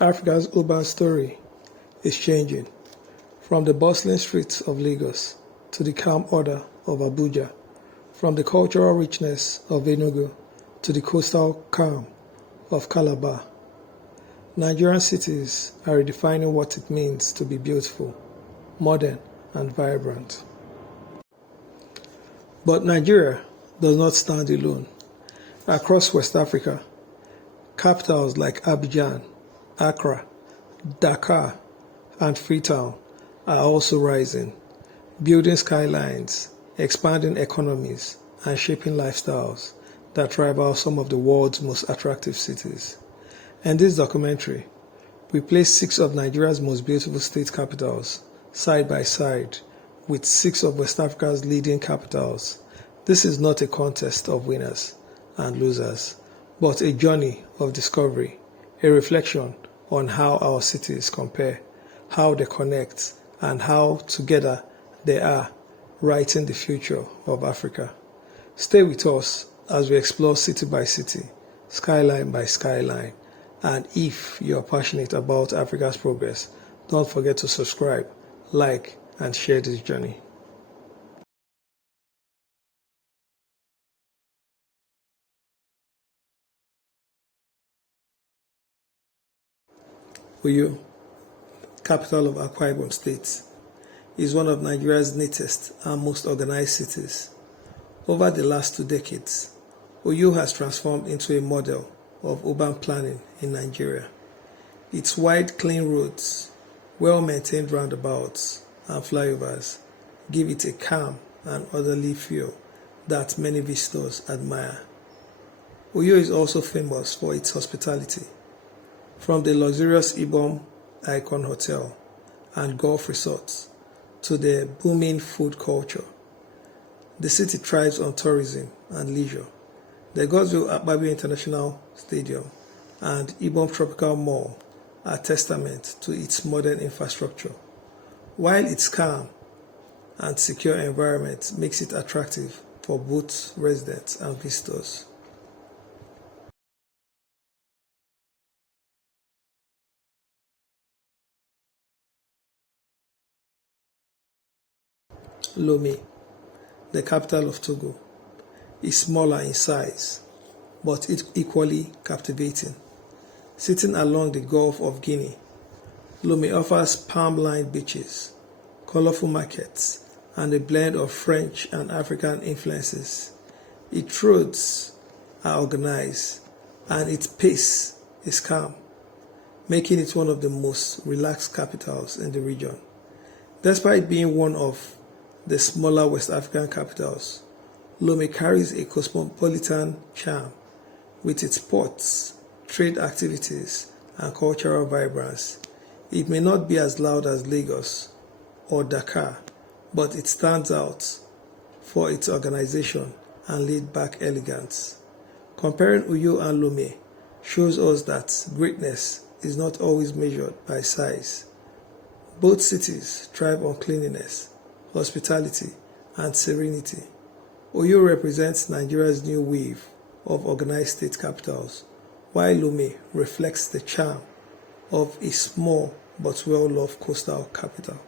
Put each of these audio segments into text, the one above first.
Africa's urban story is changing, from the bustling streets of Lagos to the calm order of Abuja, from the cultural richness of Enugu to the coastal calm of Calabar. Nigerian cities are redefining what it means to be beautiful, modern, and vibrant. But Nigeria does not stand alone. Across West Africa, capitals like Abidjan, Accra, Darkar, and Freetown are also rising, building skylines, expanding economies, and shaping lifestyles that rival some of the world's most attractive cities. In this documentary, we place 6 of Nigeria's most beautiful state capitals side by side with 6 of West Africa's leading capitals. This is not a contest of winners and losers, but a journey of discovery, a reflection on how our cities compare, how they connect, and how together they are writing the future of Africa. Stay with us as we explore city by city, skyline by skyline, and if you are passionate about Africa's progress, don't forget to subscribe, like, and share this journey. Uyo, capital of Akwa Ibom State, is one of Nigeria's neatest and most organized cities. Over the last 2 decades, Uyo has transformed into a model of urban planning in Nigeria. Its wide, clean roads, well-maintained roundabouts, and flyovers give it a calm and orderly feel that many visitors admire. Uyo is also famous for its hospitality, from the luxurious Ibom Icon Hotel and golf resorts to the booming food culture. The city thrives on tourism and leisure. The Godswill Akpabio International Stadium and Ibom Tropical Mall are testament to its modern infrastructure, while its calm and secure environment makes it attractive for both residents and visitors. Lome, the capital of Togo, is smaller in size, but equally captivating. Sitting along the Gulf of Guinea, Lome offers palm-lined beaches, colorful markets, and a blend of French and African influences. Its roads are organized, and its pace is calm, making it one of the most relaxed capitals in the region. Despite being one of the smaller West African capitals, Lome carries a cosmopolitan charm with its ports, trade activities, and cultural vibrance. It may not be as loud as Lagos or Dakar, but it stands out for its organization and laid-back elegance. Comparing Uyo and Lome shows us that greatness is not always measured by size. Both cities thrive on cleanliness, hospitality, and serenity. Uyo represents Nigeria's new wave of organized state capitals, while Lome reflects the charm of a small but well-loved coastal capital.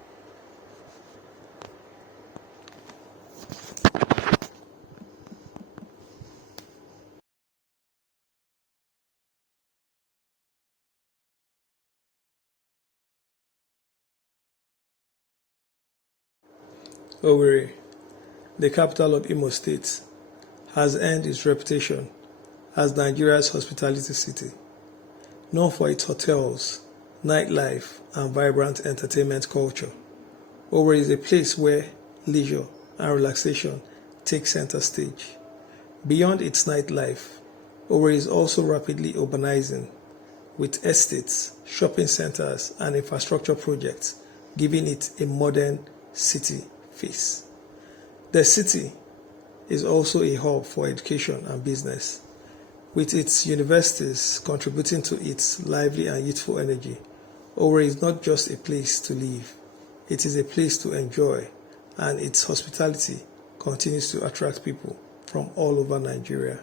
Owerri, the capital of Imo State, has earned its reputation as Nigeria's hospitality city. Known for its hotels, nightlife, and vibrant entertainment culture, Owerri is a place where leisure and relaxation take center stage. Beyond its nightlife, Owerri is also rapidly urbanizing, with estates, shopping centers, and infrastructure projects giving it a modern city face. The city is also a hub for education and business, with its universities contributing to its lively and youthful energy. Owerri is not just a place to live, it is a place to enjoy, and its hospitality continues to attract people from all over Nigeria.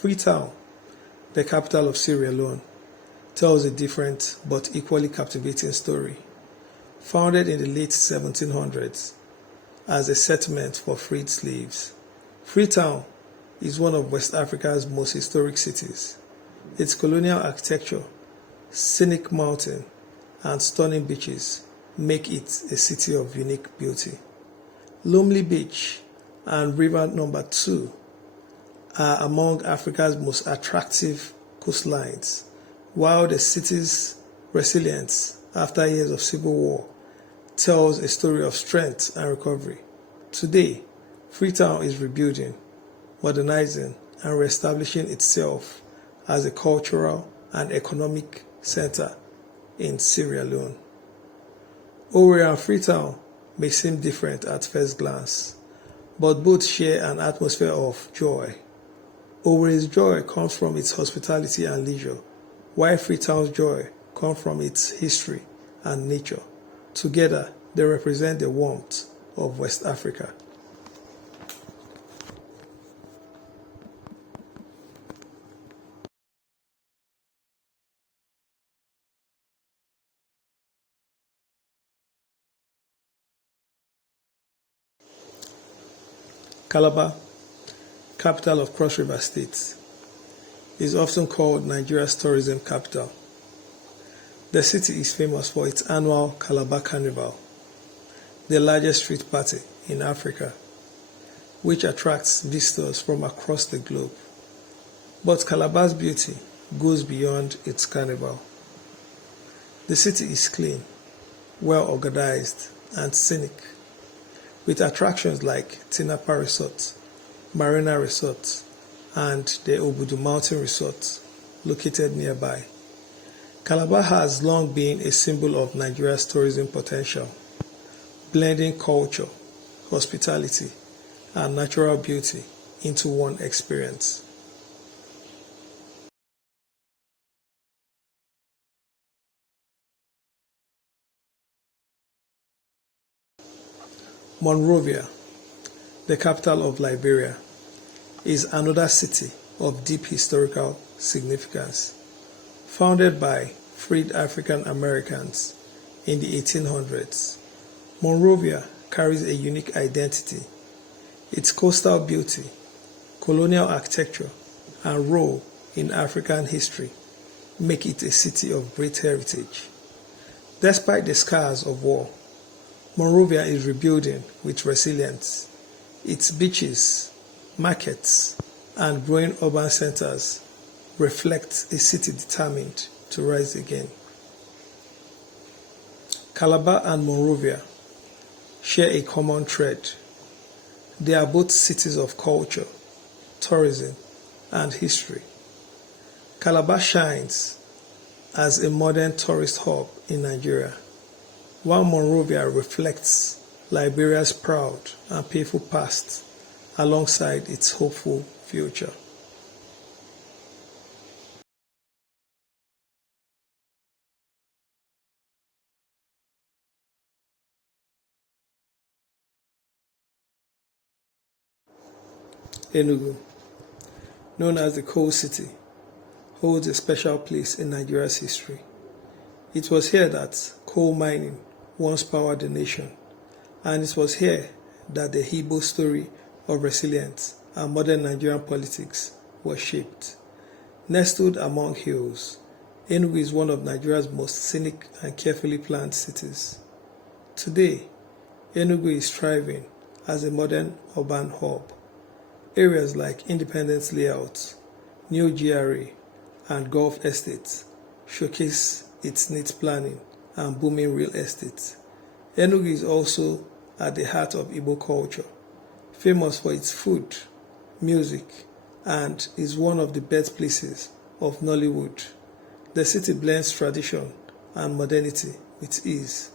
Freetown, the capital of Sierra Leone, tells a different but equally captivating story. Founded in the late 1700s as a settlement for freed slaves, Freetown is one of West Africa's most historic cities. Its colonial architecture, scenic mountain, and stunning beaches make it a city of unique beauty. Lonely Beach and River Number 2 are among Africa's most attractive coastlines, while the city's resilience after years of civil war tells a story of strength and recovery. Today, Freetown is rebuilding, modernizing, and reestablishing itself as a cultural and economic center in Sierra Leone. Owerri and Freetown may seem different at first glance, but both share an atmosphere of joy. Owerri's joy comes from its hospitality and leisure, while Freetown's joy comes from its history and nature. Together, they represent the warmth of West Africa. Calabar, capital of Cross River State, is often called Nigeria's tourism capital. The city is famous for its annual Calabar Carnival, the largest street party in Africa, which attracts visitors from across the globe. But Calabar's beauty goes beyond its carnival. The city is clean, well organized, and scenic, with attractions like Tinapa Resort, Marina Resort, and the Obudu Mountain Resort located nearby. Calabar has long been a symbol of Nigeria's tourism potential, blending culture, hospitality, and natural beauty into one experience. Monrovia, the capital of Liberia, is another city of deep historical significance. Founded by freed African Americans in the 1800s, Monrovia carries a unique identity. Its coastal beauty, colonial architecture, and role in African history make it a city of great heritage. Despite the scars of war, Monrovia is rebuilding with resilience. Its beaches, markets, and growing urban centers reflect a city determined to rise again. Calabar and Monrovia share a common thread. They are both cities of culture, tourism, and history. Calabar shines as a modern tourist hub in Nigeria, while Monrovia reflects Liberia's proud and painful past alongside its hopeful future. Enugu, known as the Coal City, holds a special place in Nigeria's history. It was here that coal mining once powered the nation, and it was here that the Igbo story of resilience and modern Nigerian politics was shaped. Nestled among hills, Enugu is one of Nigeria's most scenic and carefully planned cities. Today, Enugu is thriving as a modern urban hub. Areas like Independence Layout, New GRA, and Gulf Estates showcase its neat planning and booming real estate. Enugu is also at the heart of Igbo culture, famous for its food, music, and is one of the birthplaces of Nollywood. The city blends tradition and modernity with ease,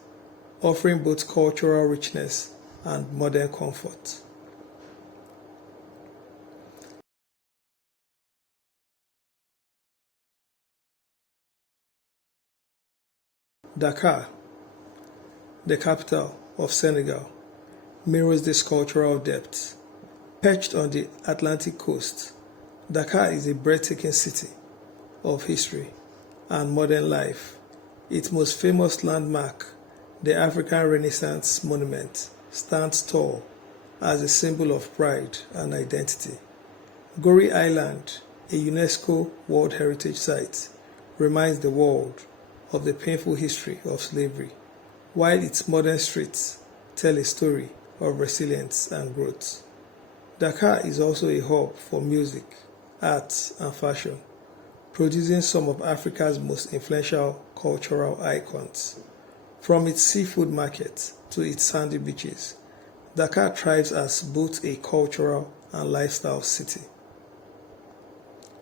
offering both cultural richness and modern comfort. Dakar, the capital of Senegal, mirrors this cultural depth. Perched on the Atlantic coast Dakar is a breathtaking city of history and modern life. Its most famous landmark, the African Renaissance Monument, stands tall as a symbol of pride and identity. Goree Island, a UNESCO World Heritage Site, reminds the world of the painful history of slavery, while its modern streets tell a story of resilience and growth. Dakar is also a hub for music, arts, and fashion, producing some of Africa's most influential cultural icons. From its seafood market to its sandy beaches, Dakar thrives as both a cultural and lifestyle city.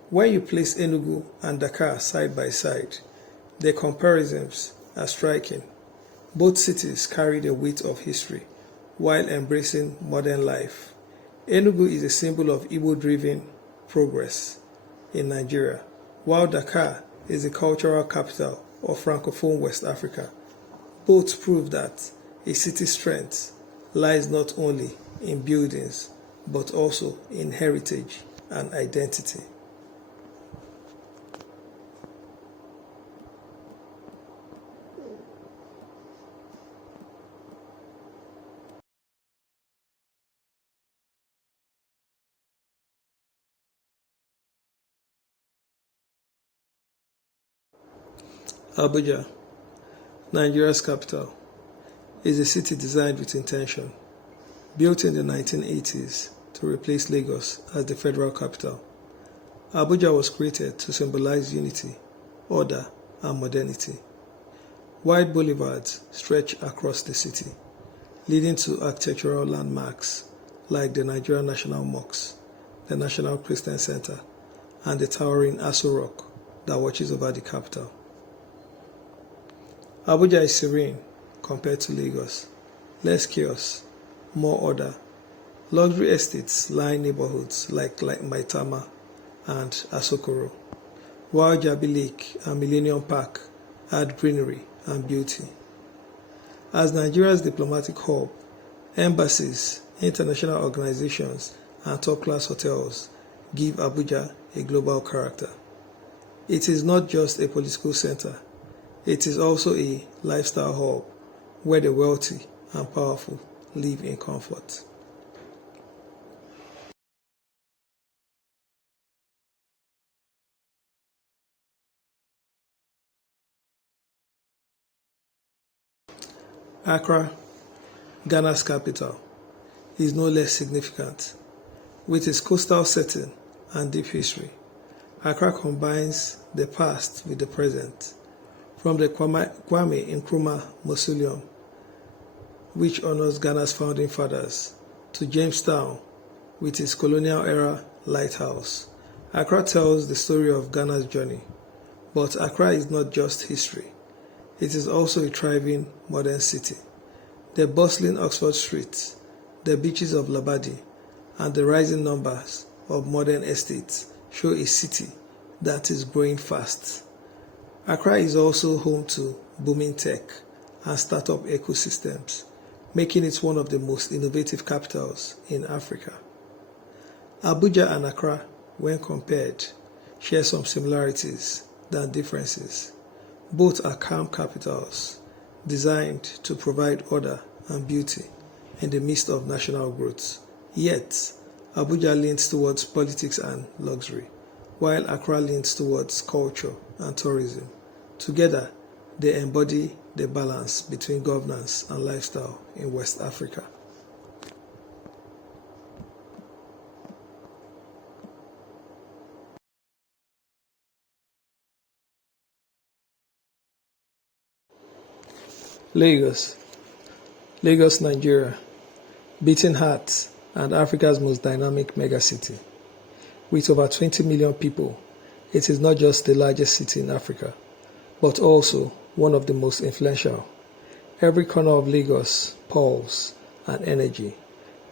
When you place Enugu and Dakar side by side, the comparisons are striking. Both cities carry the weight of history while embracing modern life. Enugu is a symbol of Igbo-driven progress in Nigeria, while Dakar is the cultural capital of Francophone West Africa. Both prove that a city's strength lies not only in buildings but also in heritage and identity. Abuja, Nigeria's capital, is a city designed with intention. Built in the 1980s to replace Lagos as the federal capital, Abuja was created to symbolize unity, order, and modernity. Wide boulevards stretch across the city, leading to architectural landmarks like the Nigerian National Mosque, the National Christian Center, and the towering Aso Rock that watches over the capital. Abuja is serene compared to Lagos. Less chaos, more order. Luxury estates line neighborhoods like Maitama and Asokoro, while Jabi Lake and Millennium Park add greenery and beauty. As Nigeria's diplomatic hub, embassies, international organizations, and top-class hotels give Abuja a global character. It is not just a political center. It is also a lifestyle hub where the wealthy and powerful live in comfort. Accra, Ghana's capital, is no less significant. With its coastal setting and deep history, Accra combines the past with the present. From the Kwame Nkrumah Mausoleum, which honors Ghana's founding fathers, to Jamestown with its colonial-era lighthouse, Accra tells the story of Ghana's journey. But Accra is not just history. It is also a thriving modern city. The bustling Oxford Street, the beaches of Labadi, and the rising numbers of modern estates show a city that is growing fast. Accra is also home to booming tech and startup ecosystems, making it one of the most innovative capitals in Africa. Abuja and Accra, when compared, share some similarities than differences. Both are calm capitals, designed to provide order and beauty in the midst of national growth. Yet, Abuja leans towards politics and luxury, while Accra leans towards culture and tourism. Together, they embody the balance between governance and lifestyle in West Africa. Lagos, Nigeria, beating hearts and Africa's most dynamic megacity. With over 20 million people, it is not just the largest city in Africa, but also one of the most influential. Every corner of Lagos pulse and energy.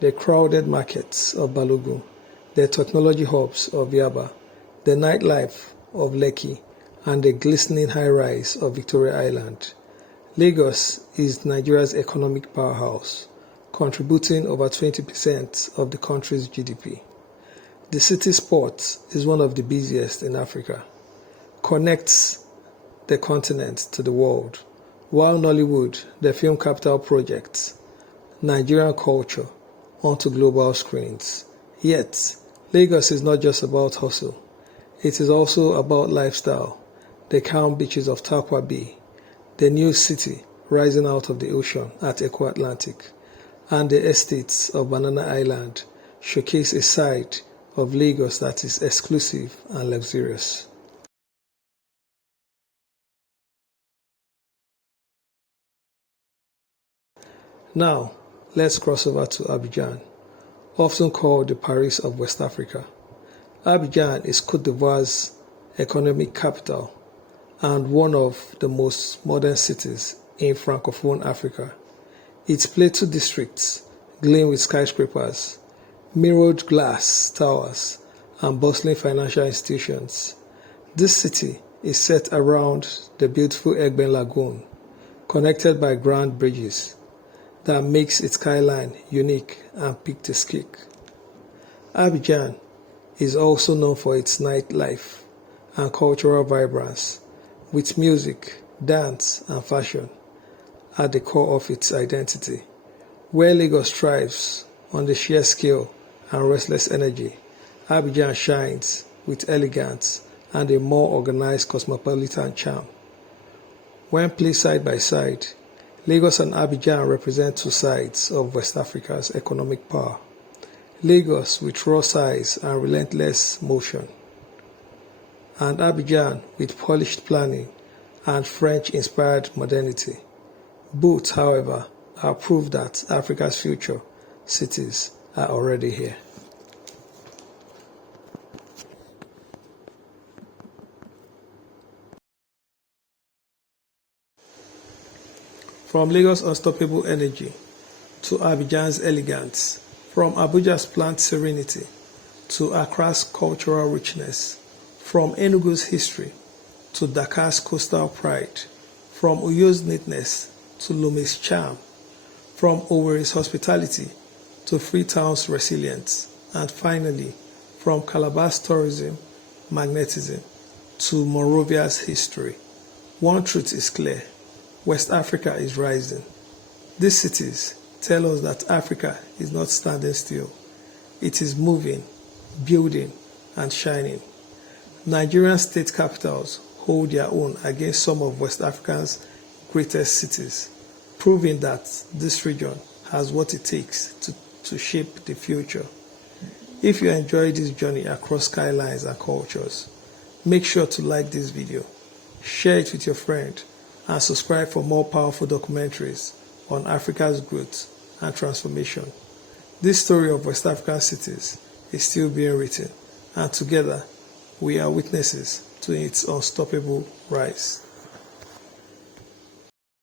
The crowded markets of Balogun, the technology hubs of Yaba, the nightlife of Lekki, and the glistening high-rise of Victoria Island. Lagos is Nigeria's economic powerhouse, contributing over 20% of the country's GDP. The city's port is one of the busiest in Africa, connects the continent to the world, while Nollywood, the film capital, projects Nigerian culture onto global screens. Yet, Lagos is not just about hustle. It is also about lifestyle, the calm beaches of Tarkwa Bay, the new city rising out of the ocean at Eco Atlantic, and the estates of Banana Island showcase a side of Lagos that is exclusive and luxurious. Now, let's cross over to Abidjan, often called the Paris of West Africa. Abidjan is Côte d'Ivoire's economic capital and one of the most modern cities in Francophone Africa. Its Plateau districts gleam with skyscrapers, mirrored glass towers, and bustling financial institutions. This city is set around the beautiful Egben Lagoon, connected by grand bridges that makes its skyline unique and picturesque. Abidjan is also known for its nightlife and cultural vibrance, with music, dance, and fashion at the core of its identity. Where Lagos thrives on the sheer scale and restless energy, Abidjan shines with elegance and a more organized cosmopolitan charm. When placed side by side, Lagos and Abidjan represent two sides of West Africa's economic power. Lagos with raw size and relentless motion, and Abidjan with polished planning and French-inspired modernity. Both, however, are proof that Africa's future cities are already here. From Lagos' unstoppable energy to Abidjan's elegance, from Abuja's planned serenity to Accra's cultural richness, from Enugu's history to Dakar's coastal pride, from Uyo's neatness to Lome's charm, from Owerri's hospitality to Freetown's resilience, and finally, from Calabar's tourism, magnetism to Monrovia's history. One truth is clear: West Africa is rising. These cities tell us that Africa is not standing still. It is moving, building, and shining. Nigerian state capitals hold their own against some of West Africa's greatest cities, proving that this region has what it takes to shape the future. If you enjoyed this journey across skylines and cultures, make sure to like this video, share it with your friend, and subscribe for more powerful documentaries on Africa's growth and transformation. This story of West African cities is still being written, and together we are witnesses to its unstoppable rise.